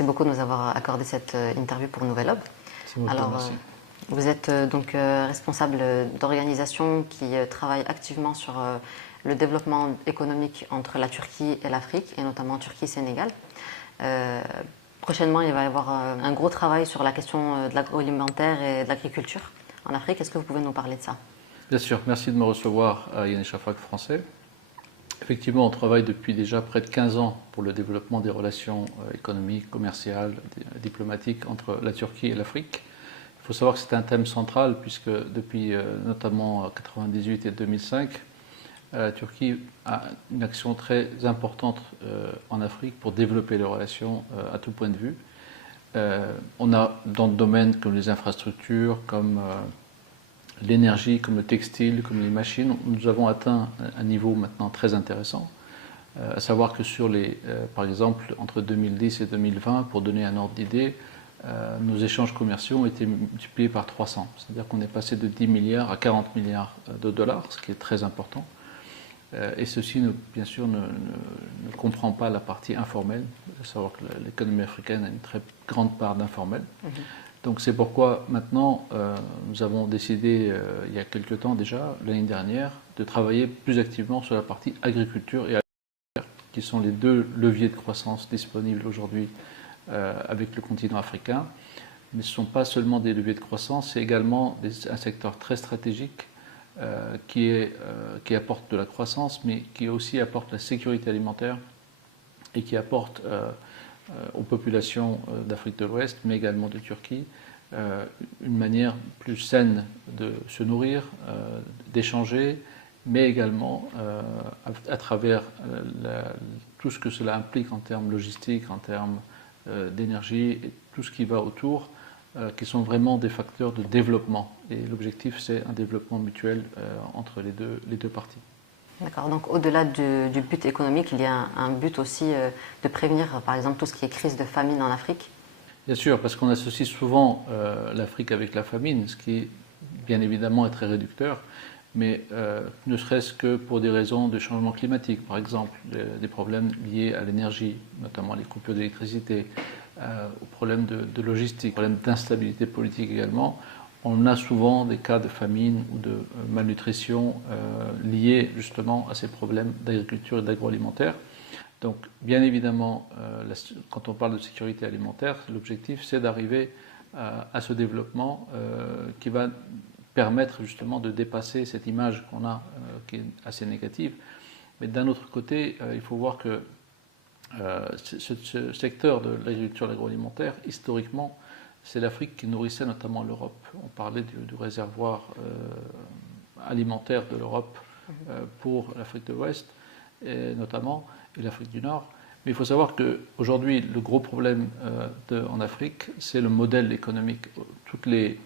merci beaucoup de nous avoir accordé cette interview pour Nouvel Aube. Alors, vous êtes donc responsable d'organisation qui travaille activement sur le développement économique entre la Turquie et l'Afrique, et notamment Turquie-Sénégal. Prochainement, il va y avoir un gros travail sur la question de l'agroalimentaire et de l'agriculture en Afrique. Est-ce que vous pouvez nous parler de ça? Bien sûr, merci de me recevoir à Yann Shafak français. Effectivement, on travaille depuis déjà près de 15 ans pour le développement des relations économiques, commerciales, diplomatiques entre la Turquie et l'Afrique. Il faut savoir que c'est un thème central puisque depuis notamment 1998 et 2005, la Turquie a une action très importante en Afrique pour développer les relations à tout point de vue. On a dans le domaine comme les infrastructures, comme l'énergie, comme le textile, comme les machines, nous avons atteint un niveau maintenant très intéressant. À savoir que sur par exemple, entre 2010 et 2020, pour donner un ordre d'idée, nos échanges commerciaux ont été multipliés par 300. C'est-à-dire qu'on est passé de 10 milliards à 40 milliards de dollars, ce qui est très important. Et ceci, bien sûr, ne comprend pas la partie informelle. À savoir que l'économie africaine a une très grande part d'informel. Donc c'est pourquoi maintenant, nous avons décidé, il y a quelque temps déjà, l'année dernière, de travailler plus activement sur la partie agriculture et agriculture, qui sont les deux leviers de croissance disponibles aujourd'hui avec le continent africain. Mais ce ne sont pas seulement des leviers de croissance, c'est également un secteur très stratégique qui apporte de la croissance, mais qui aussi apporte la sécurité alimentaire et qui apporte aux populations d'Afrique de l'Ouest, mais également de Turquie, une manière plus saine de se nourrir, d'échanger, mais également à travers tout ce que cela implique en termes logistiques, en termes d'énergie, et tout ce qui va autour, qui sont vraiment des facteurs de développement. Et l'objectif, c'est un développement mutuel entre les deux parties. D'accord, donc au-delà du but économique, il y a un but aussi de prévenir, par exemple, tout ce qui est crise de famine en Afrique? Bien sûr, parce qu'on associe souvent l'Afrique avec la famine, ce qui, bien évidemment, est très réducteur, mais ne serait-ce que pour des raisons de changement climatique, par exemple, des problèmes liés à l'énergie, notamment les coupures d'électricité, aux problèmes de logistique, aux problèmes d'instabilité politique également. On a souvent des cas de famine ou de malnutrition liés justement à ces problèmes d'agriculture et d'agroalimentaire. Donc, bien évidemment, quand on parle de sécurité alimentaire, l'objectif, c'est d'arriver à ce développement qui va permettre justement de dépasser cette image qu'on a, qui est assez négative. Mais d'un autre côté, il faut voir que ce secteur de l'agriculture et de l'agroalimentaire, historiquement, c'est l'Afrique qui nourrissait notamment l'Europe. On parlait du réservoir alimentaire de l'Europe pour l'Afrique de l'Ouest, notamment, et l'Afrique du Nord. Mais il faut savoir qu'aujourd'hui, le gros problème en Afrique, c'est le modèle économique. Toutes les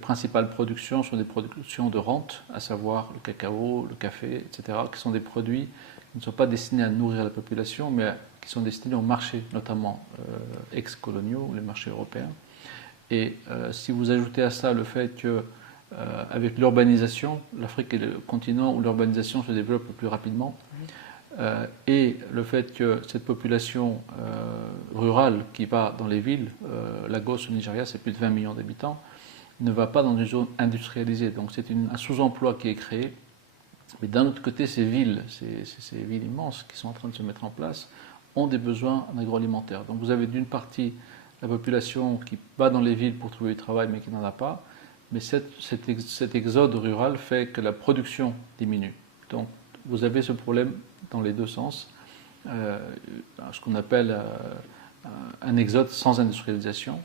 principales productions sont des productions de rente, à savoir le cacao, le café, etc., qui sont des produits qui ne sont pas destinés à nourrir la population, mais qui sont destinés aux marchés, notamment ex-coloniaux, les marchés européens. Et si vous ajoutez à ça le fait que, avec l'urbanisation, l'Afrique est le continent où l'urbanisation se développe le plus rapidement, et le fait que cette population rurale qui va dans les villes, Lagos au Nigeria, c'est plus de 20 millions d'habitants, ne va pas dans une zone industrialisée. Donc c'est un sous-emploi qui est créé. Mais d'un autre côté, ces villes immenses qui sont en train de se mettre en place, ont des besoins en agroalimentaire. Donc vous avez d'une partie la population qui va dans les villes pour trouver du travail mais qui n'en a pas. Mais cet exode rural fait que la production diminue. Donc vous avez ce problème dans les deux sens, ce qu'on appelle un exode sans industrialisation.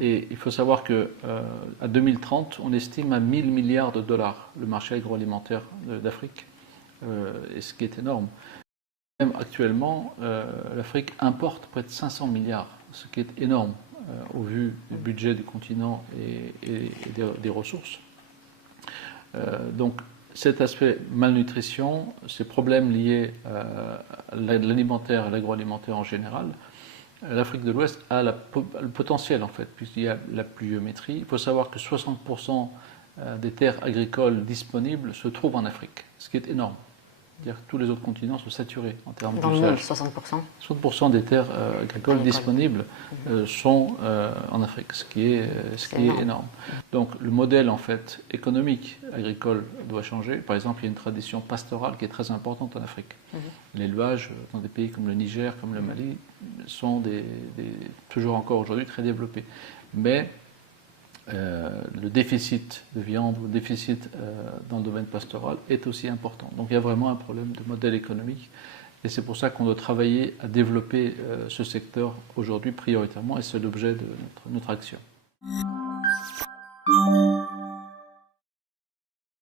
Et il faut savoir qu'à 2030, on estime à 1000 milliards de dollars le marché agroalimentaire d'Afrique, et ce qui est énorme. Même actuellement, l'Afrique importe près de 500 milliards, ce qui est énorme au vu du budget du continent et des ressources. Donc cet aspect malnutrition, ces problèmes liés à l'alimentaire et à l'agroalimentaire en général, l'Afrique de l'Ouest a le potentiel en fait, puisqu'il y a la pluviométrie. Il faut savoir que 60% des terres agricoles disponibles se trouvent en Afrique, ce qui est énorme. C'est-à-dire que tous les autres continents sont saturés en termes d'usage. Dans le monde, 60%. 60% des terres agricoles disponibles sont en Afrique, ce qui est énorme. Donc le modèle en fait économique agricole doit changer. Par exemple, il y a une tradition pastorale qui est très importante en Afrique. L'élevage dans des pays comme le Niger, comme le Mali, sont toujours encore aujourd'hui très développés. Mais le déficit de viande, le déficit dans le domaine pastoral est aussi important. Donc il y a vraiment un problème de modèle économique et c'est pour ça qu'on doit travailler à développer ce secteur aujourd'hui prioritairement et c'est l'objet de notre action.